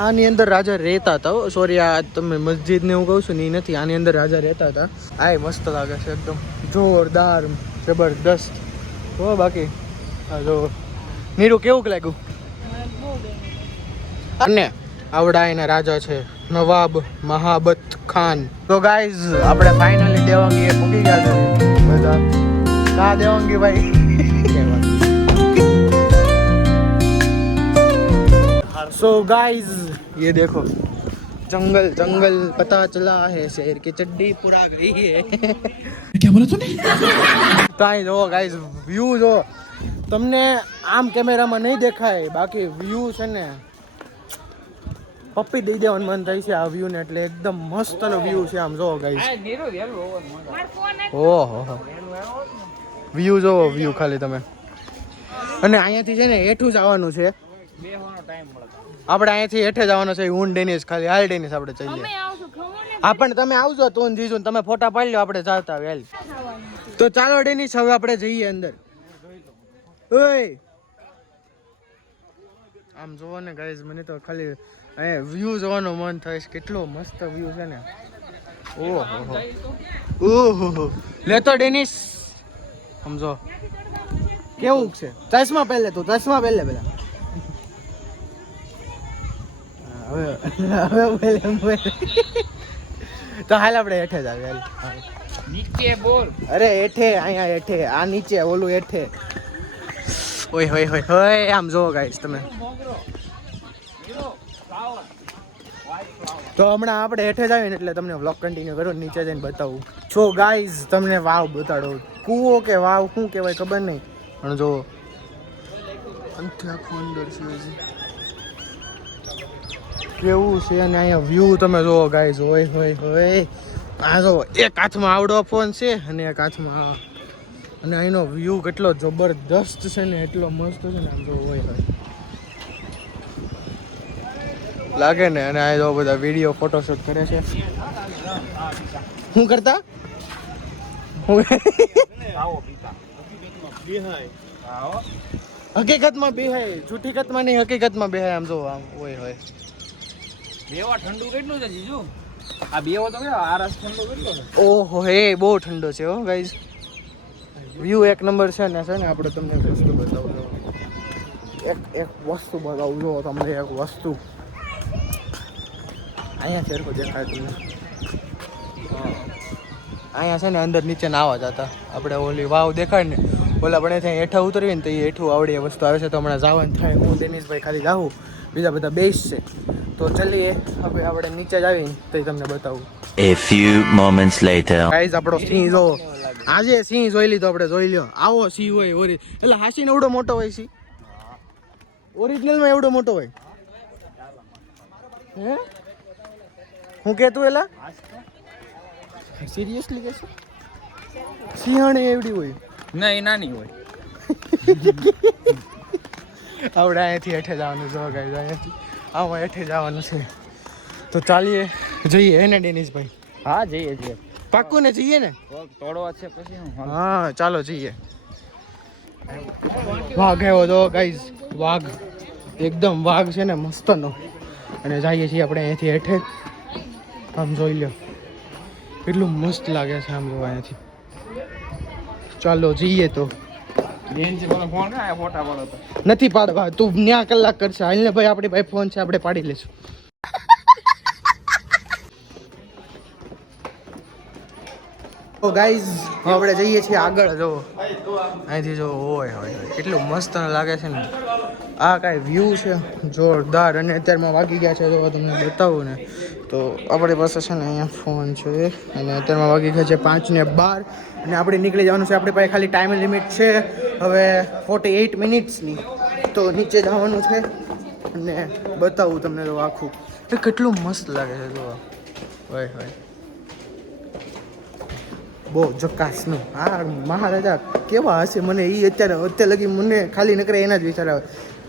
આની અંદર રાજા રહેતા હતા. સોરી, આ તમે મસ્જિદ ને હું કહું છું ને એ નથી. આની અંદર રાજા રહેતા હતા. આ મસ્ત લાગે છે એકદમ જોરદાર જબરદસ્ત. હો બાકી હા જો નીરુ કેવું લાગ્યું? અને આવડા એના રાજા છે નવાબ મહાબત ખાન. તો ગાઈઝ આપણે ફાઇનલી દેવાંગી પૂકી ગયા છે બધા. કા દેવાંગી ભાઈ? सो गाइस ये देखो जंगल जंगल पता चला है शेर की चड्डी पूरा गई है. क्या बोला तूने? કાઈ જો ગાइस વ્યૂ જો તમને આમ કેમેરામાં નહીં દેખાય, બાકી વ્યૂ છે ને પપ્પી દઈ દેવાનું મન થાય છે આ વ્યૂ ને. એટલે એકદમ મસ્ત નો વ્યૂ છે આમ જો ગાइस. ઓહો વ્યૂ જો વ્યૂ ખાલી તમે. અને અહીંયાથી છે ને હેઠું જવાનું છે. આપણે અહીંયાથી હેઠે જવાનો છે. ઊન ડેનિસ ખાલી હાલ ડેનિસ આપણે ચાલીએ. હા પણ તમે આવજો તો જીજુ તમે ફોટા પાડી લો, આપણે જાતા વેલ. તો ચાલો ડેનિસ હવે આપણે જઈએ અંદર. ઓય આમ જોવો ને ગાઈઝ, મને તો ખાલી અહીંયા વ્યૂ જોવાનું મન થાય છે. કેટલો મસ્ત વ્યૂ છે ને. ઓહો લેતો ડેનિસ સમજો કેવું છે. ચશ્મા પહેલે તું ચશ્મા પહેલે પેલા. તો હાલ આપણે હેઠે જ આવે. નીચે બોલ. અરે હેઠે, અહીંયા હેઠે. આ નીચે, ઓલું હેઠે. ઓય હોય હોય હોય આમ જોવો ગાઈસ તમે. તો હમણાં આપણે હેઠે જ આવીએ ને એટલે તમને વ્લોગ કન્ટિન્યુ કરો, નીચે જઈને બતાવું. છો ગાઈસ તમને વાવ બતાડો. કૂવો કે વાવ શું કહેવાય ખબર નહીં, પણ જો આખું અંદર છે કેવું છે. અને અહીંયા વ્યૂ તમે જોવો ગાઈસ. હોય હોય હોય આ જો એક હાથમાં આવડો ફોન છે અને એક હાથમાં. અને અહીંનો વ્યૂ કેટલો જબરદસ્ત છે ને, એટલો મસ્ત છે ને આમ જો. હોય હોય લાગે ને. અને આ જો બધા વિડીયો ફોટોશૂટ કરે છે. શું કરતા? હકીકતમાં બેહાય, જૂઠી કતમાં નહીં, હકીકતમાં બેહાય આમ જો. આમ હોય હોય બેવા ઠંડુ કેટલું છે જીજુ? આ બેવો તો કેવો આરસ ઠંડુ કેટલો છે? ઓહો હે બહુ ઠંડો છે હો ગાઈઝ. વ્યૂ એક નંબર છે ને. છે ને આપણે તમને વસ્તુ બતાવું. એક વસ્તુ બતાવું જો તમને. એક વસ્તુ અહીંયા સરખો દેખાય તમને. અહીંયા છે ને અંદર નીચે નાવા જતા આપણે. ઓલી વાવ દેખાય ને, ઓલા પણ ત્યાં હેઠા ઉતરવી ને તો એ હેઠું આવડી વસ્તુ આવે છે. તો હમણાં જવાનું થાય. હું દિનેશભાઈ ખાલી જાઉં, બીજા બધા બેસ છે. તો ચલીએ હવે આપણે નીચે જ આવીને તો તમને બતાવું. A few moments later. Guys આપણો સિંહ જો. આજે સિંહ જોઈ લીધો આપણે. જોઈ લ્યો આવો સિંહ હોય. એટલે હાસીને એવડો મોટો હોય સિંહ. ઓરિજિનલમાં એવડો મોટો હોય. હે હું કહેતું એલા સિરિયસલી કહેશો? સિંહણી એવડી હોય? ના એ નાની હોય. આપણે અહીંયાથી હેઠે જવાનું જો ગાઈઝ. અહીંયાથી આમાં હેઠે જવાનું છે. તો ચાલીએ જઈએ હે ને ડેનિશભાઈ? હા જઈએ જઈએ. પાક્કું ને જઈએ ને? તોડવા છે પછી હું. હા ચાલો જઈએ. વાઘ આવ્યો તો ગાઈઝ. વાઘ એકદમ વાઘ છે ને મસ્તનો. અને જઈએ છીએ આપણે અહીંયાથી હેઠે. આમ જોઈ લો કેટલું મસ્ત લાગે છે આમ જોવા અહીંયાથી. ચાલો જઈએ. તો બેન છે બોલો ફોન આ ફોટા પાડો તો નથી પાડવા. તું ન્યા કલાક કરશે. હાલ ને ભાઈ આપણી ભાઈ ફોન છે, આપણે પાડી લેશું. તો ગાઈઝ આપણે જઈએ છીએ આગળ. જો અહીંથી જો હોય હોય કેટલું મસ્ત લાગે છે ને. આ કાંઈ વ્યૂ છે જોરદાર. અને અત્યારમાં વાગી ગયા છે જો તમને બતાવું ને તો આપણી પાસે છે ને અહીંયા ફોન છે. અને અત્યારમાં વાગી ગયા છે 5:12. અને આપણે નીકળી જવાનું છે. આપણી પાસે ખાલી ટાઈમ લિમિટ છે હવે 48 મિનિટ્સની. તો નીચે જવાનું છે અને બતાવું તમને તો આખું. એ કેટલું મસ્ત લાગે છે જોવા. હોય હોય બહુ જકાસનું. હા મહારાજા કેવા હશે મને એ અત્યારે લગી મને ખાલી નકરે એના જ વિચાર આવે.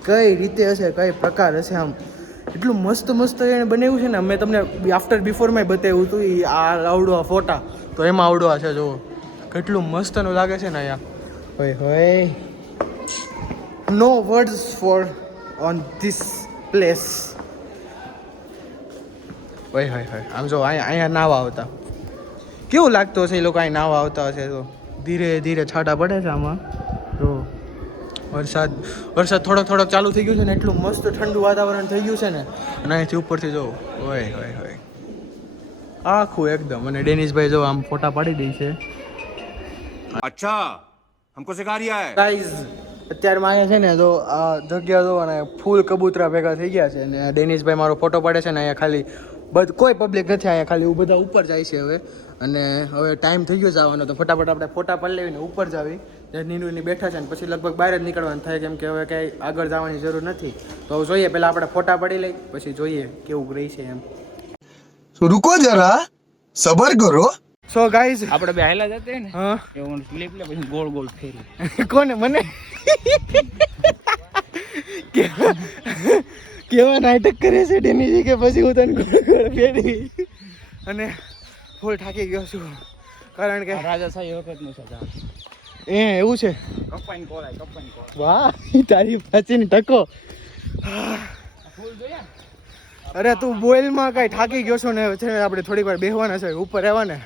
કઈ રીતે હશે, કઈ પ્રકાર હશે. આમ એટલું મસ્ત મસ્ત એને બનાવ્યું છે ને. મેં તમને આફ્ટર બિફોરમાં બતાવ્યું હતું. એ આ આવડો ફોટા તો એમાં આવડો છે જુઓ. કેટલું મસ્તનું લાગે છે ને અહીંયા. હોય હોય no words for on this place. ઓય હોય હોય આમ જો અહીંયા નાવા આવતા કેવું લાગતું હશે એ લોકો અહીં નાવા આવતા હશે તો ધીરે ધીરે છાંટા પડે છે આમાં તો વરસાદ થોડોક ચાલુ થઈ ગયું છે ને એટલું મસ્ત ઠંડુ વાતાવરણ થઈ ગયું છે ને અને અહીંથી ઉપરથી જો હોય હોય હોય આખું એકદમ અને ડેનિશભાઈ જો આમ ફોટા પાડી દે છે अच्छा हमको सिखा रिया है ગાઈઝ અત્યારમાં અહીંયા છે ને જો આ જગ્યા જો અને ફૂલ કબૂતરા ભેગા થઈ ગયા છે અને ડેનિશભાઈ મારો ફોટો પાડે છે ને અહીંયા ખાલી કોઈ પબ્લિક નથી અહીંયા ખાલી બધા ઉપર જાય છે હવે અને હવે ટાઈમ થઈ ગયો જવાનો તો ફટાફટ આપણે ફોટા પાડી લેવીને ઉપર જ આવી ત્યાં નીનુની બેઠા છે ને પછી લગભગ બહાર જ નીકળવાનું થાય કેમ કે હવે કંઈ આગળ જવાની જરૂર નથી તો હવે જોઈએ પહેલાં આપણે ફોટા પાડી લઈ પછી જોઈએ કેવું રહી છે એમ रुको जरा सबर करो સો ગાઈઝ આપણે બે હાયલા જતે ને હા એવું સ્લીપ લે પછી ગોળ ગોળ ફેરી કોને મને કેવા નાટક કરે છે ડેનીજી કે પછી હું તને ગોળ ફેરી અને ફૂલ થાકી ગયો છું કારણ કે રાજા સાહેબ વખત નું છે એવું છે કપાઈને કોળાય વાહ તારી પાછીની ટકો ફૂલ જોયા અરે તું બોઇલમાં કઈ થાકી ગયો છો ને છે ને આપણે થોડીક વાર બેહવાના છે ઉપર રહેવાને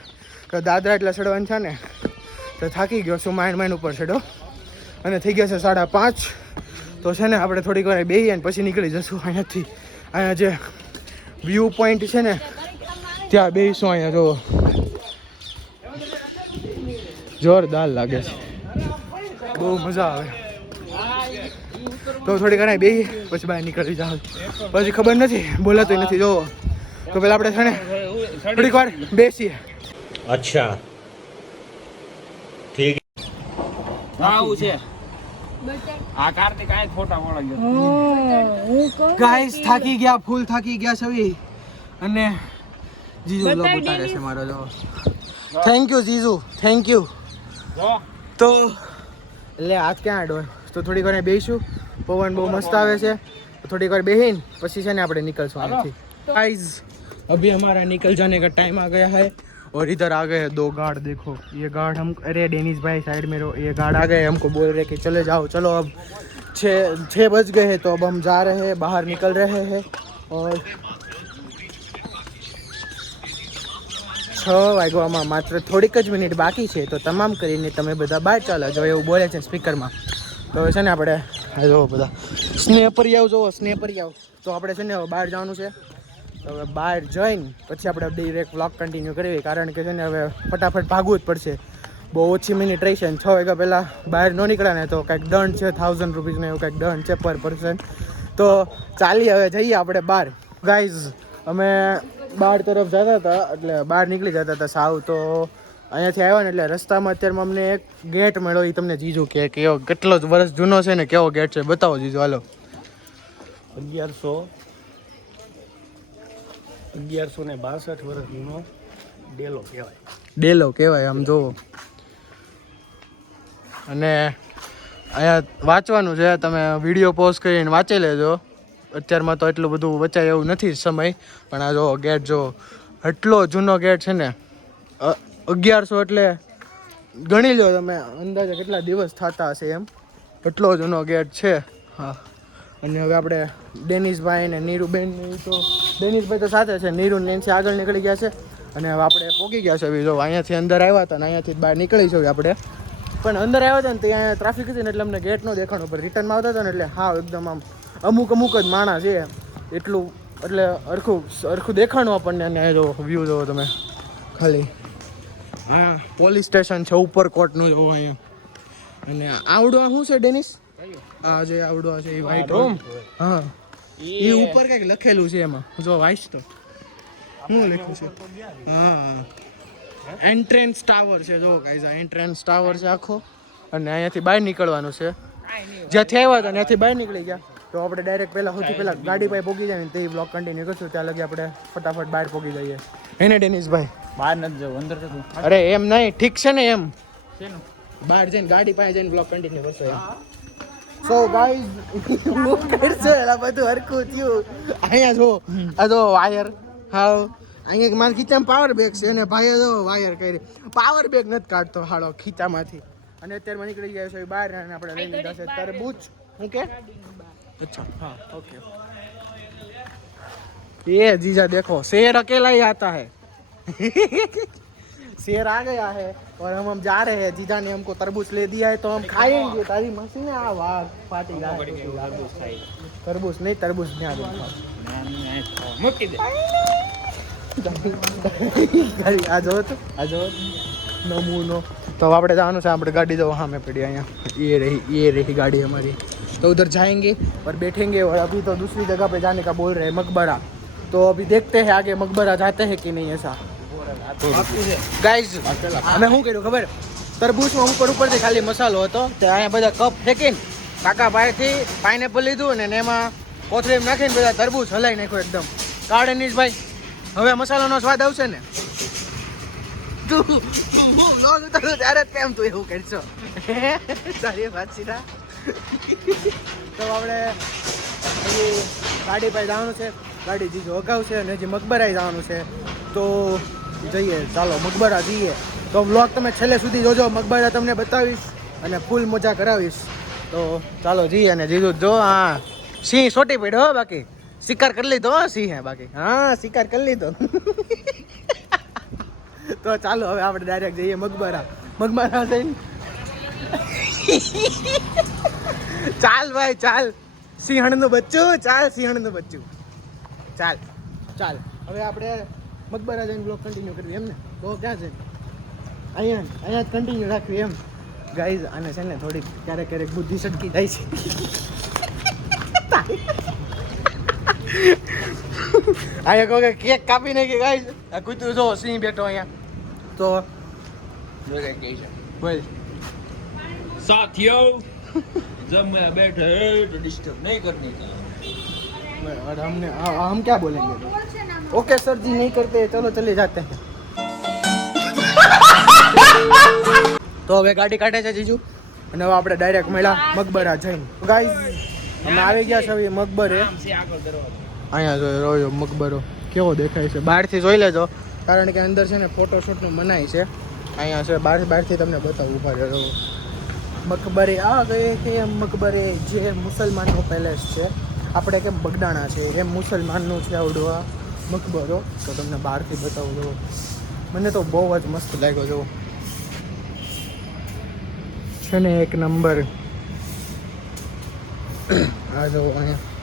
કે દાદરા એટલે ચડવાનું છે ને તો થાકી ગયો છું માઇન્ડ ઉપર ચડો અને થઈ ગયા છે 5:30 તો છે ને આપણે થોડીક વાર બેહીએ ને પછી નીકળી જશું અહીંયાથી અહીંયા જે વ્યૂ પોઈન્ટ છે ને ત્યાં બેસીશું અહીંયા જો જોરદાર લાગે છે બહુ મજા આવે તો થોડી ઘણા બેહી પછી બહાર નીકળી જાવ પછી ખબર નથી બોલાતું નથી જો તો પેલા આપણે છે ને થોડીક વાર બેસીએ अच्छा ठीक આવું છે આ કાર્તિક આ ફોટા મોડા ગયો ગાઈસ થાકી ગયા ફૂલ થાકી ગયા સવી અને જીજુ બ્લોગ ઉતારે છે મારો જો થેન્ક યુ જીજુ થેન્ક યુ જો તો એટલે આજ ક્યાં આડો તો થોડીક વાર બેસીશું પવન બહુ મસ્ત આવે છે થોડીક વાર બેહીને પછી છે ને આપણે निकलશું અહીંથી गाइस अभी हमारा निकल जाने का टाइम आ गया है और इधर आ गए हैं 2 गार्ड देखो ये गार्ड हम अरे डेनिस भाई साइड में रहो ये गार्ड आ गए हमको बोल रहे कि चले जाओ चलो अब 6 बज गए हैं तो अब हम जा रहे हैं बाहर निकल रहे हैं और 6 વાગ્યામાં માત્ર થોડીક જ મિનિટ બાકી છે તો તમામ કરીને તમે બધા બહાર ચાલો જો એવું બોલે છે સ્પીકરમાં તો છે ને આપણે જો બધા સ્નેપરી આવ જો સ્નેપરી આવ તો આપણે છે ને હવે બહાર જવાનું છે તો હવે બહાર જઈને પછી આપણે ડિરેક્ટ વ્લોગ કન્ટિન્યુ કરવી કારણ કે છે ને હવે ફટાફટ ભાગવું જ પડશે બહુ ઓછી મિનિટ રહી છે 6 વાગ્યા પહેલાં બહાર ન નીકળ્યા ને તો કંઈક દંડ છે 1000 રૂપીસનો એવું કંઈક દંડ છે પર પર્સન તો ચાલી હવે જઈએ આપણે બહાર ગાઈઝ અમે બહાર તરફ જતા હતા એટલે બહાર નીકળી જતા હતા સાવ તો અહીંયાથી આવ્યા ને એટલે રસ્તામાં અત્યારમાં અમને એક ગેટ મળ્યો એ તમને જીજુ કે કેવો કેટલો વર્ષ જૂનો છે ને કેવો ગેટ છે બતાવો જીજુ હાલો 1162 વર્ષ જૂનો ડેલો કહેવાય આમ જોવો અને અહીંયા વાંચવાનું છે તમે વિડીયો પોઝ કરીને વાંચી લેજો અત્યારમાં તો એટલું બધું વચાય એવું નથી સમય પણ આ જો ગેટ જો એટલો જૂનો ગેટ છે ને 1100 એટલે ગણી લો તમે અંદાજે કેટલા દિવસ થતા હશે એમ એટલો જૂનો ગેટ છે હા અને હવે આપણે ડેનિશભાઈ ને નીરુબેન તો ડેનિશભાઈ તો સાથે છે નીરુ ને એનથી આગળ નીકળી ગયા છે અને હવે આપણે પહોંચી ગયા છે જો અહીંયાથી અંદર આવ્યા હતા ને અહીંયાથી બહાર નીકળી છે આપણે પણ અંદર આવ્યા હતા ને ત્યાં ટ્રાફિક હતી ને એટલે અમને ગેટ નો દેખાણું પર રિટર્નમાં આવતા હતા ને એટલે હા એકદમ આમ અમુક જ માણસ છે એટલું એટલે અરખું દેખાણું આપણને અને જો વ્યૂ જોવો તમે ખાલી હા પોલીસ સ્ટેશન છે ઉપરકોટનું જોવો અહીંયા અને આવડું આ શું છે ડેનિશ આ જે આવડું આ છે એ વ્હાઈટ રૂમ હા એ ઉપર કંઈક લખેલું છે એમાં જો વાંચ તો શું લખ્યું છે હા એન્ટ્રન્સ ટાવર છે જો ગાઈઝ આ એન્ટ્રન્સ ટાવર છે આખો અને અહીંયાથી બહાર નીકળવાનું છે જ્યાંથી આવ્યા હતા ત્યાંથી બહાર નીકળી ગયા તો આપણે ડાયરેક્ટ સૌથી પહેલા ગાડી પાસે પહોંચી જાય ને તે બ્લોગ કન્ટિન્યુ કરશું ત્યાં લગી આપણે ફટાફટ બહાર પહોંચી જઈએ એને ડેનિશભાઈ બહાર નથી જવું અંદર જતું અરે એમ નહીં ઠીક છે ને એમ બહાર જઈને ગાડી પાસે જઈને બ્લોગ કન્ટિન્યુ કરશું એમ સો ગાઈઝ હું કરશે આ બધું હરખું થયું અહીંયા જો આ જો વાયર હાવ અહીંયા મારા ખીચામાં પાવર બેગ છે અને ભાઈએ જો વાયર કરી પાવર બેગ નથી કાઢતો હાડો ખીચામાંથી અને અત્યારમાં નીકળી ગયા છે બહાર અને આપણે લઈ લીધા છે તરબૂચ હું કે અચ્છા હા ઓકે ये जीजा देखो शेर अकेला ही आता है शेर आ गया है और हम जा रहे हैं। जीजा ने हमको तरबूज ले दिया है तो हम खाएंगे। तारी मशीन आ वाह पार्टी तरबूज नहीं तरबूज नहीं મૂકી દે આ જો નમૂનો તો આપણે જવાનું છે આપણે ગાડી જો સામે પડી અહીંયા ये रही गाड़ी हमारी तो उधर जाएंगे और बैठेंगे और अभी तो दूसरी जगह पे जाने का बोल रहे हैं मकबरा तो अभी देखते हैं आगे मकबरा जाते हैं कि नहीं ऐसा गाइस हमें શું કર્યું ખબર તરબૂચમાં ઉપરથી ખાલી મસાલો હતો તો અહીંયા બધા કપ ફેંકીને કાકા ભાઈથી પાઇનેપલ લીધું ને એમાં કોથળી નાખીને બધા તરબૂચ હલાઈ નાખ્યો એકદમ કાઢે ભાઈ હવે મસાલાનો સ્વાદ આવશે ને તું ત્યારે કેમ તું એવું કરશો તારી વાત સીધા તો આપણે ગાડી પાસે જવાનું છે ગાડી જીજો અગાઉ છે અને હજી મકબરાએ જવાનું છે તો જઈએ ચાલો મકબરા જઈએ તો વ્લોગ તમે છેલ્લે સુધી જોજો મકબરા તમને બતાવીશ અને ફૂલ મજા કરાવીશ તો ચાલો જઈએ અને જીજુ જો હા સિંહ છોટી પડ્યો હો બાકી શિકાર કરી લીધો હો સિંહ હે બાકી હા શિકાર કરી લીધો તો ચાલો હવે આપણે ડાયરેક્ટ જઈએ મકબરા જઈને ચાલ ભાઈ ચાલ સિંહણનું બચ્ચું ચાલ હવે આપણે મકબરા જઈને બ્લોગ કન્ટિન્યુ કરવી એમ ને તો ક્યાં છે અહીંયા જ કન્ટિન્યુ રાખવી એમ ગાઈઝ આને છે ને થોડીક ક્યારેક બુદ્ધિ સટકી જાય છે અહીંયા કહો કે કેક કાપી નાખી ગાઈઝ આ કૂતરું જો સિંહ બેઠો અહીંયા તો બોલ સાથીઓ जब मैं बैठे तो डिस्टर्ब नहीं करने का और हमने हम क्या बोलेंगे ओके सर जी नहीं करते चलो चले जाते हैं તો હવે ગાડી કાઢે છે જીજુ અને હવે આપણે ડાયરેક્ટ મળ્યા મકબરા જઈને ગાઈઝ અમે આવી ગયા છે હવે મકબરે અહીંયા જોયો મકબરો કેવો દેખાય છે બહારથી જોઈ લેજો કારણ કે અંદર છે ને ફોટોશૂટનું મનાઈ છે અહીંયા છે બહારથી તમને બતાવું ઉભા રહ્યો મકબરે આ ગયે કે મકબરે જે મુસલમાનનો પેલેસ છે આપણે કેમ બગડાણા છે એમ મુસલમાનનું છે આવડું આ મકબરો તો તમને બહારથી બતાવું જો મને તો બહુ જ મસ્ત લાગ્યો જો છે ને એક નંબર આ જો અહીંયા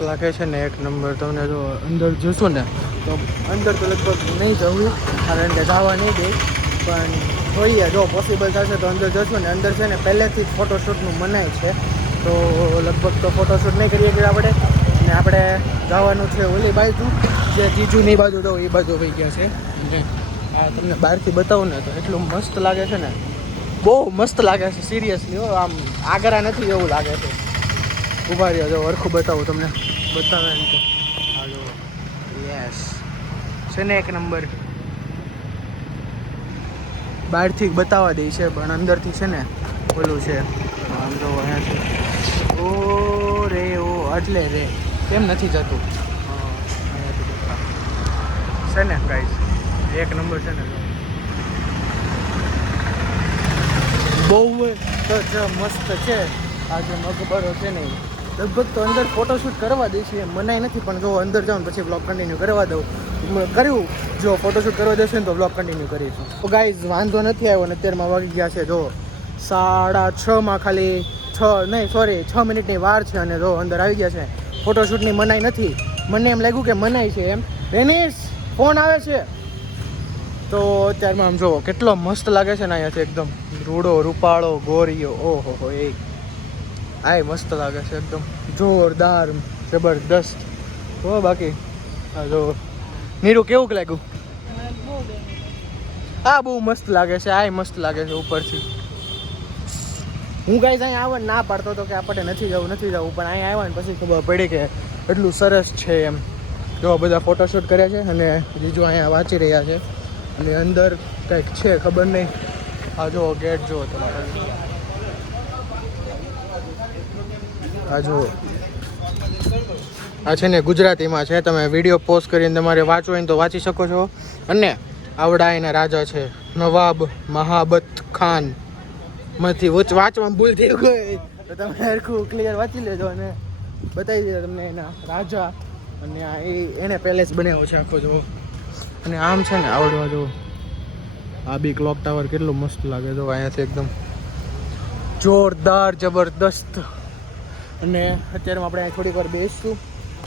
લાગે છે ને એક નંબર તમને જો અંદર જશો ને તો અંદર તો લગભગ નહીં જવું કારણ કે જવા નહીં દે પણ જોઈએ જો પોસિબલ થશે તો અંદર જશું ને અંદર છે ને પહેલેથી જ ફોટોશૂટનું મનાય છે તો લગભગ તો ફોટોશૂટ નહીં કરીએ કે આપણે ને આપણે જવાનું છે ઓલી બાજુ જે જીજુની બાજુ તો એ બાજુ થઈ ગયા છે આ તમને બહારથી બતાવું ને તો એટલું મસ્ત લાગે છે ને બહુ મસ્ત લાગે છે સિરિયસલી આમ આગ્રા નથી એવું લાગે છે ઊભા રહ્યો જો હરખું બતાવું તમને બતાવે ને તો આ જો યસ છે ને એક નંબર બહારથી બતાવવા દે છે પણ અંદરથી છે ને ઓલું છે આમ જો અહીંયાથી ઓ રે ઓ એટલે રે કેમ નથી જતું અહીંયાથી છે ને ગાઈસ એક નંબર છે ને બહુ જ મસ્ત છે આ જે મકબરો છે ને લગભગ તો અંદર ફોટોશૂટ કરવા દે છે મનાય નથી પણ જો અંદર જાઉં પછી બ્લોગ કન્ટિન્યુ કરવા દઉં કર્યું જો ફોટોશૂટ કરવા દેશે ને તો બ્લોગ કન્ટિન્યુ કરીશું તો ગાઈઝ વાંધો નથી આવ્યો ને અત્યારમાં વાગી ગયા છે જો 6:30 ખાલી 6 મિનિટની વાર છે અને જો અંદર આવી ગયા છે ફોટોશૂટની મનાઈ નથી મને એમ લાગ્યું કે મનાઈ છે એમ વેનિસ ફોન આવે છે તો અત્યારમાં આમ જુઓ કેટલો મસ્ત લાગે છે ને અહીંયાથી એકદમ રૂડો રૂપાળો ગોરીઓ ઓહો હો એ આય મસ્ત લાગે છે એકદમ જોરદાર જબરદસ્ત હો બાકી હા જો નીરુ કેવું લાગ્યું આ બહુ મસ્ત લાગે છે આય મસ્ત લાગે છે ઉપરથી હું ગાઈઝ અહીંયા આવવા ના પાડતો હતો કે આપણે નથી જવું પણ અહીંયા આવ્યા ને પછી ખબર પડી કે એટલું સરસ છે એમ જો બધા ફોટોશૂટ કર્યા છે અને બીજું અહીંયા વાંચી રહ્યા છે અને અંદર કંઈક છે ખબર નહીં આ જો ગેટ જુઓ તમારે આ જો આ છે ને ગુજરાતીમાં છે તમે વિડીયો પોસ્ટ કરીને તમારે વાંચવું હોય ને તો વાંચી શકો છો અને આવડા એના રાજા છે નવાબ મહાબત ખાન માંથી વાંચવામાં ભૂલ થઈ ગઈ તો તમે હરખું ક્લિયર વાંચી લેજો અને બતાવી દીધા તમને એના રાજા અને આ એણે પેલેસ બનાવ્યો છે આખો જો. અને આમ છે ને આવડવા જો આ બી ક્લોક ટાવર કેટલું મસ્ત લાગે જો અહીંયાથી એકદમ જોરદાર જબરદસ્ત. અને અત્યારમાં આપણે અહીં થોડીક વાર બેસીશું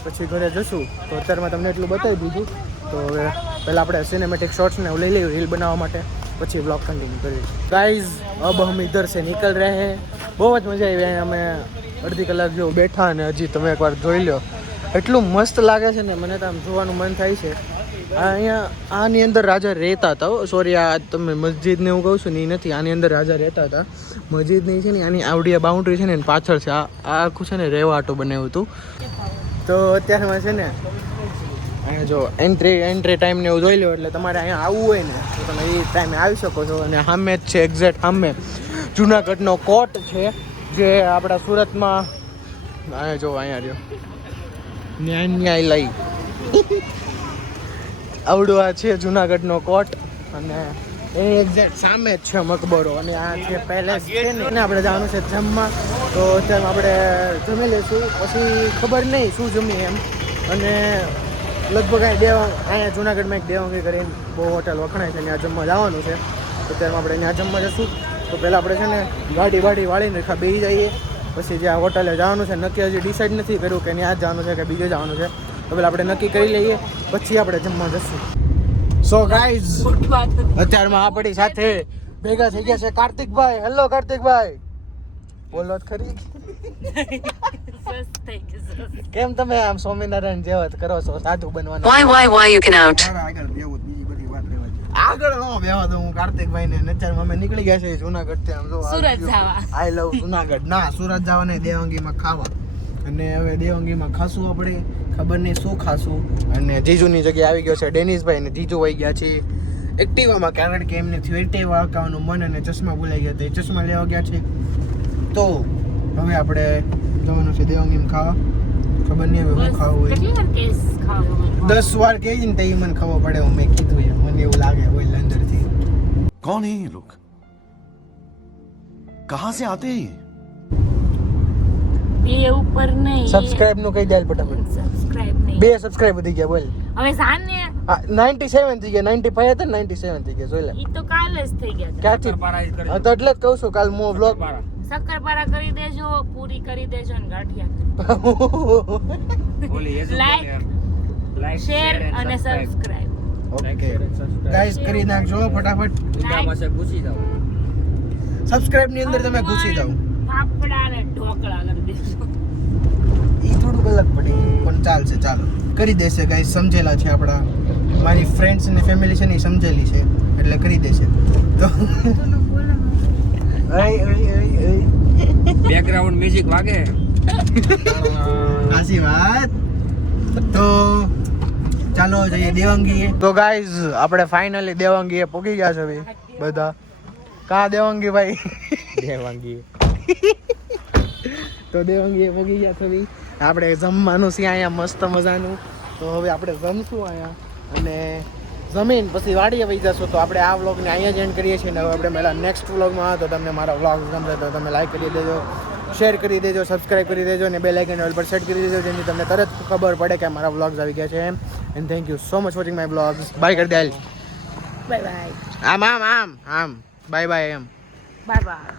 પછી ઘરે જશું. તો અત્યારમાં તમને એટલું બતાવી દીધું. તો હવે પહેલાં આપણે સિનેમેટિક શોર્ટ્સને લઈ લઈએ રીલ બનાવવા માટે, પછી વ્લોગ કન્ટિન્યુ કરીએ. ગાઈઝ અબ હમ ઇધર સે નિકલ રહે હે. બહુ જ મજા આવી. અહીંયા અમે અડધી કલાક જેવું બેઠા અને હજી તમે એકવાર જોઈ લો એટલું મસ્ત લાગે છે ને, મને તો આમ જોવાનું મન થાય છે. અહીંયા આની અંદર રાજા રહેતા હતા. સોરી, આ તમે મસ્જિદને હું કહું છું ને એ નથી, આની અંદર રાજા રહેતા હતા. મસ્જિદની છે ને આની આવડી બાઉન્ડ્રી છે ને એની પાછળ છે. આ આખું છે ને રેવાટો બનાવ્યું હતું. તો અત્યારમાં છે ને અહીંયા જો એન્ટ્રી ટાઈમને એવું જોઈ લો એટલે તમારે અહીંયા આવવું હોય ને તો તમે એ ટાઈમે આવી શકો છો. અને સામે જ છે એક્ઝેક્ટ સામે જુનાગઢનો કોટ છે જે આપણા સુરતમાં અહીંયા જો અહીંયા રહ્યો ન્યાય લઈ આવડો આ છે જુનાગઢનો કોટ. અને એ એક્ઝેક્ટ સામે જ છે મકબરો. અને આ જે પેલેસ છે ને આપણે જવાનું છે જમવા. તો અત્યારે આપણે જમી લઈશું, પછી ખબર નહીં શું જમીએ એમ. અને લગભગ અહીંયા જુનાગઢમાં એક દેવાંગી કરીને બહુ હોટલ વખણાય છે, ત્યાં જમવા જવાનું છે. તો ત્યારે આપણે ત્યાં જમવા જશું. તો પહેલાં આપણે છે ને ગાડી વાળીને રેખા બેસી જઈએ, પછી જ્યાં હોટલે જવાનું છે નક્કી હજી ડિસાઈડ નથી કર્યું કે ત્યાં જ જવાનું છે કે બીજે જવાનું છે. તો પહેલાં આપણે નક્કી કરી લઈએ પછી આપણે જમવા જશું. સો ગાઈઝ અત્યારમાં આપણી સાથે ભેગા થઈ ગયા છે કાર્તિકભાઈ. હેલો કાર્તિકભાઈ, બોલો જ ખરી. કેમ તમે આમ સ્વામિનારાયણ જેવા કરો છો સાધુ બનવાનું? Why you can out? આગળ નો બેહવા દઉં હું કાર્તિકભાઈ ને. અત્યારમાં અમે નીકળી ગયા છે જુનાગઢ થી. આમ જો સુરત જવા. આઈ લવ જુનાગઢ. ના, સુરત જવા નહીં, દેવાંગીમાં ખાવા. અને હવે દેવાંગીમાં ખાશું આપણે, ખબર નહીં શું ખાશું. અને જીજુની જગ્યાએ આવી ગયો છે ડેનિસભાઈ અને જીજુ વહી ગયા છે એક્ટિવામાં, કારણ કે એમને થિયેટર વાળવાનું મન અને ચશ્મા ભૂલાઈ ગયા હતા. એ ચશ્મા લેવા ગયા છે. તો હવે આપણે જવાનું છે દેવાંગીમાં ખાવા. ખબર નહીં હવે હું ખાવું હોય. 10 વાર કહી ને તો એ મને ખબર પડે. હું મેં કીધું એમ મને એવું લાગે હોય અંદરથી. कौन है ये लोग? कहां से आते हैं ये? બે ઉપર નહીં. સબસ્ક્રાઇબ નું કહી દે ફટાફટ. સબસ્ક્રાઇબ નહીં. 2 સબસ્ક્રાઇબ વધી ગયા બોલ. હવે સાને 97 થઈ ગયા. 95 હતા ને 97 થઈ ગયા. જોઈ લે. ઈ તો કાલ જ થઈ ગયા. ક્યાંથી? હા, તો એટલે જ કહું છું કાલ મો વ્લોગ. શક્કરપારા કરી દેજો, પૂરી કરી દેજો અને ગાંઠિયા. લાઈક શેર અને સબસ્ક્રાઇબ. ઓકે ગાઈસ, કરી નાખજો ફટાફટ. સબસ્ક્રાઇબ ની અંદર તમે ઘૂસી જાઓ. ફાફડા અને ઢોકળા કરી દેજો. ઈ થોડુંક અલગ પડી પણ ચાલશે. ચાલો કરી દેશે ગાઈસ. સમજેલા છે આપણા, મારી ફ્રેન્ડ્સ અને ફેમિલી છે ને એ સમજેલી છે એટલે કરી દેશે. તો બેકગ્રાઉન્ડ મ્યુઝિક વાગે. આસી વાત. તો ચાલો જઈએ દેવાંગીએ. તો ગાઈઝ આપણે ફાઇનલી દેવાંગીએ પહોંચી ગયા છે બધા. કા દેવાંગી ભાઈ? દેવાંગી. તો દેવાંગીએ પહોંચી ગયા છે ભાઈ. આપણે જમવાનું છે અહીંયા મસ્ત મજાનું. તો હવે આપણે જમશું અહીંયા અને જમીન પછી વાડીએ વહી જશું. તો આપણે આ વ્લોગને અહીંયા જ એન્ડ કરીએ છીએ. હવે આપણે પહેલાં નેક્સ્ટ વ્લોગમાં તો તમને મારા વ્લોગ ગમશે તો તમે લાઈક કરી દેજો, શેર કરી દેજો, સબસ્ક્રાઇબ કરી દેજો અને બેલ આઇકન ઓલ પર સેટ કરી દેજો, જેથી તમને તરત ખબર પડે કે મારા વ્લોગ્સ આવી ગયા છે એમ. And thank you so much watching my vlogs. Bye કરી દે. Bye bye. આમ બાય બાય એમ. Bye by.